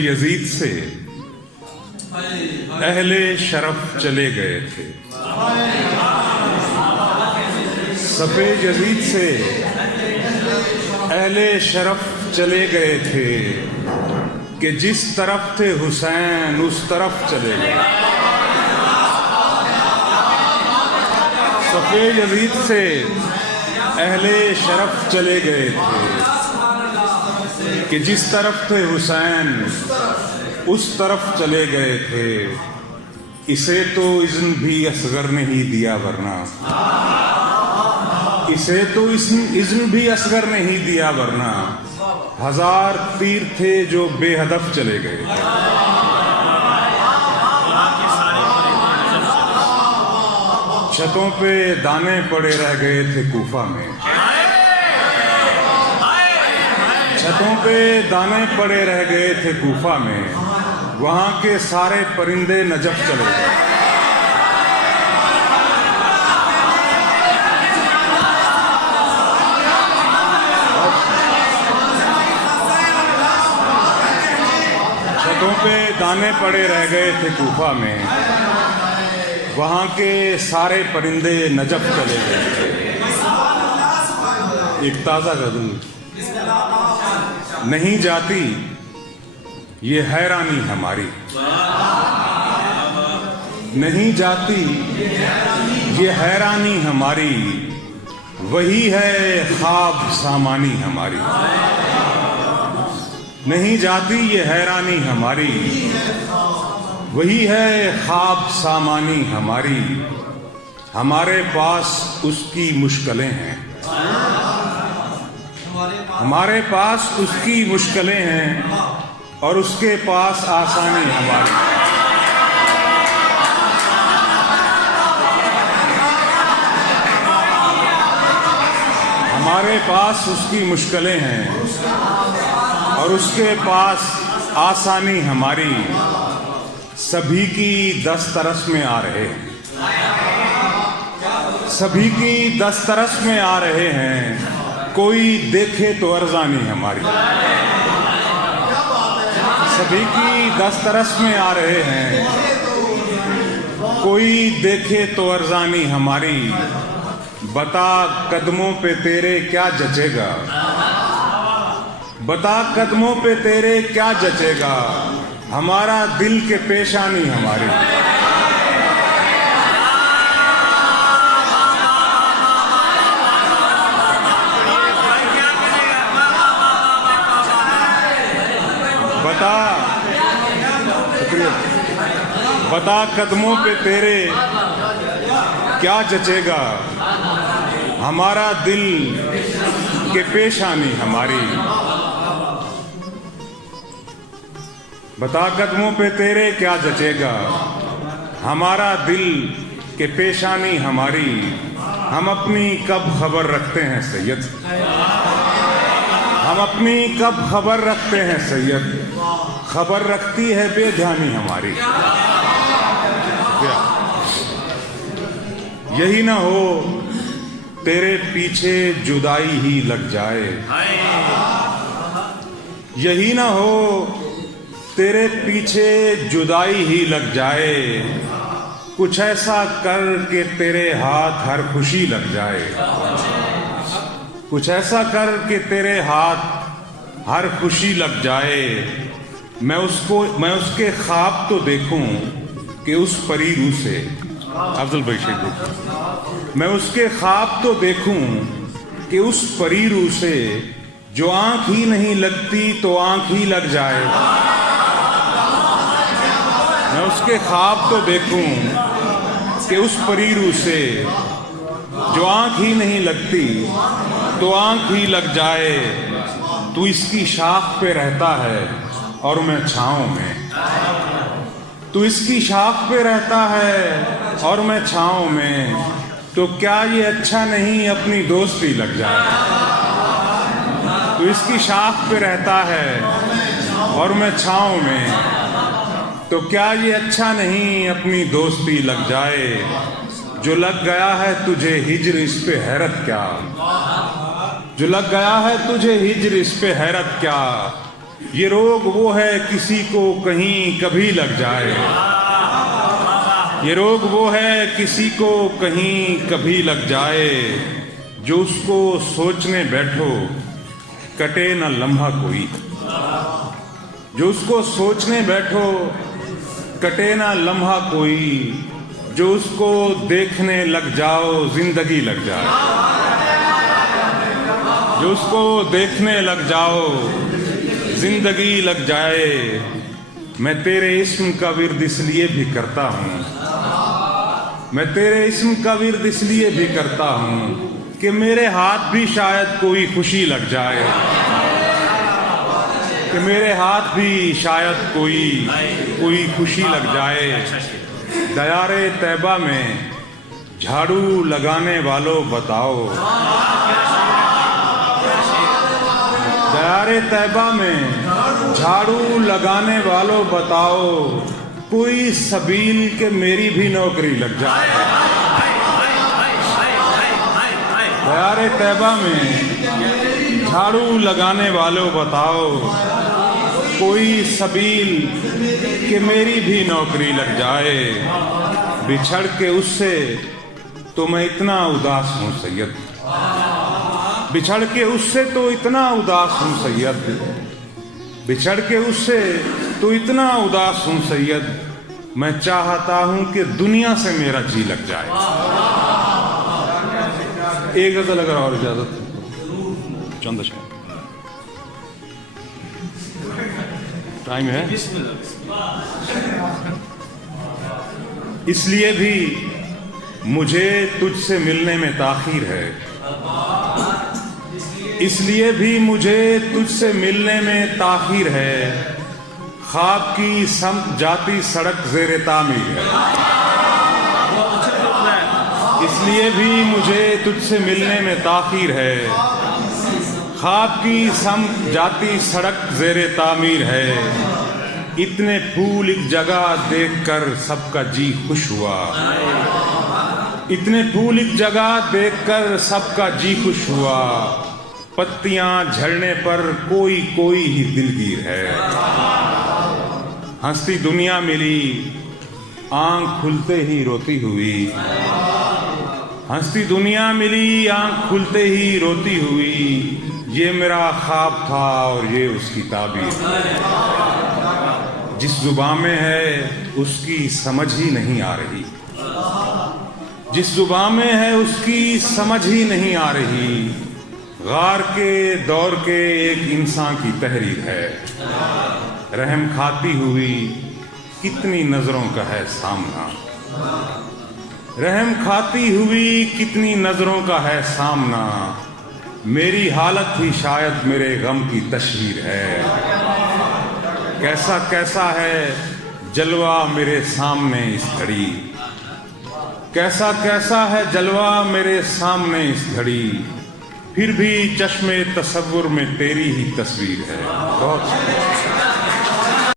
Yazid से अहले शरफ चले गए थे। सफे यजीद से अहले शरफ चले गए थे कि जिस तरफ थे हुसैन उस तरफ चले गए। सफे यजीद से अहले शरफ चले गए थे कि जिस तरफ थे हुसैन उस तरफ चले गए थे। इसे तो इज़्न भी असगर ने ही दिया वरना, इसे तो इज़्न भी असगर ने ही दिया वरना हजार तीर थे जो बेहदफ चले गए थे। छतों पे दाने पड़े रह गए थे कूफा में, छतों पे दाने पड़े रह गए थे कूफा में। वहां के सारे परिंदे नजफ चले गए। छतों पे दाने पड़े रह गए थे कूफा में, वहां के सारे परिंदे नजफ चले गए थे। एक ताजा गजल। नहीं जाती ये हैरानी हमारी, नहीं जाती ये हैरानी हमारी, वही है ख्वाब सामानी हमारी। नहीं जाती ये हैरानी हमारी, वही है ख्वाब सामानी हमारी। हमारे पास उसकी मुश्किलें हैं, हमारे पास उसकी मुश्किलें हैं और उसके पास आसानी हमारी। हमारे पास उसकी मुश्किलें हैं और उसके पास आसानी हमारी। सभी की दस्तरस में आ रहे हैं, सभी की दस्तरस में आ रहे हैं, कोई देखे तो अरजानी हमारी। सभी की दस्तरस में आ रहे हैं, कोई देखे तो अरजानी हमारी। बता कदमों पे तेरे क्या जचेगा, बता कदमों पे तेरे क्या जचेगा, हमारा दिल के पेशानी हमारी। बता कदमों पे तेरे क्या जचेगा, हमारा दिल के पेशानी हमारी। बता कदमों पे तेरे क्या जचेगा, हमारा दिल के पेशानी हमारी। हम अपनी कब खबर रखते हैं सैयद, हम अपनी कब खबर रखते हैं सैयद, खबर रखती है बेध्यानी हमारी। यही ना हो तेरे पीछे जुदाई ही लग जाए, यही ना हो तेरे पीछे जुदाई ही लग जाए। कुछ ऐसा कर के तेरे हाथ हर खुशी लग जाए, कुछ ऐसा कर के तेरे हाथ हर खुशी लग जाए। मैं उसके ख्वाब तो देखूं कि उस परी रूह से, अफजल भाई शेख, मैं उसके ख्वाब तो देखूं कि उस परी रूह से, जो आंख ही नहीं लगती तो आंख ही लग जाए। मैं उसके ख्वाब तो देखूं कि उस परी रूह से, जो आंख ही नहीं लगती तो आंख ही लग जाए। तू इसकी शाख पे रहता है और मैं छांव में, तू इसकी शाख पे रहता है और मैं छांव में। तो क्या ये अच्छा नहीं अपनी दोस्ती लग जाए। तू इसकी शाख पे रहता है और मैं छांव में, तो क्या ये अच्छा नहीं अपनी दोस्ती लग जाए। जो लग गया है तुझे हिज्र इस पे हैरत क्या, जो लग गया है तुझे हिज्र इस पे हैरत क्या। ये रोग वो है किसी को कहीं कभी लग जाए, ये रोग वो है किसी को कहीं कभी लग जाए, जो उसको सोचने बैठो कटे न लम्हा कोई, जो उसको सोचने बैठो कटे ना लम्हा कोई, जो उसको देखने लग जाओ जिंदगी लग जाए, जो उसको देखने लग जाओ जिंदगी लग जाए। मैं तेरे इस्म का विर्द इसलिए भी करता हूँ, मैं तेरे इस्म का विर्द इसलिए भी करता हूँ कि मेरे हाथ भी शायद कोई खुशी लग जाए, कि मेरे हाथ भी शायद कोई खुशी लग जाए। दयारे तैबा में झाड़ू लगाने वालों बताओ, दयारे तैबा में झाड़ू लगाने वालों बताओ, कोई सबील के मेरी भी नौकरी लग जाए। दयारे तैबा में झाड़ू लगाने वालों बताओ, कोई सबील के मेरी भी नौकरी लग जाए। बिछड़ के उससे तो मैं इतना उदास हूँ सैयद, बिछड़ के उससे तो इतना उदास हूँ सैयद, बिछड़ के उससे तो इतना उदास हूँ सैयद, मैं चाहता हूँ कि दुनिया से मेरा जी लग जाए। एक गजल अगर और इजाजत चंद टाइम है। इसलिए भी मुझे तुझसे मिलने में ताखीर है, इसलिए भी मुझे तुझसे मिलने में ताखीर है, ख्वाब की समत जाती सड़क ज़ेरे तामीर है। इसलिए भी मुझे तुझसे मिलने में ताखीर है, ख्वाब की समत जाती सड़क ज़ेरे तामीर है। इतने फूल एक जगह देखकर सबका जी खुश हुआ, इतने फूल एक जगह देखकर सबका जी खुश हुआ, पत्तियां झड़ने पर कोई कोई ही दिलगीर है। हंसती दुनिया मिली आंख खुलते ही रोती हुई, हंसती दुनिया मिली आंख खुलते ही रोती हुई, ये मेरा ख्वाब था और ये उसकी ताबीर। जिस जुबान में है उसकी समझ ही नहीं आ रही, जिस जुबान में है उसकी समझ ही नहीं आ रही, गार के दौर के एक इंसान की तहरीर है। रहम खाती हुई कितनी नजरों का है सामना, रहम खाती हुई कितनी नजरों का है सामना, मेरी हालत ही शायद मेरे गम की तस्वीर है। कैसा कैसा है जलवा मेरे सामने इस घड़ी, कैसा कैसा है जलवा मेरे सामने इस घड़ी, फिर भी चश्मे तसव्वुर में तेरी ही तस्वीर है। बहुत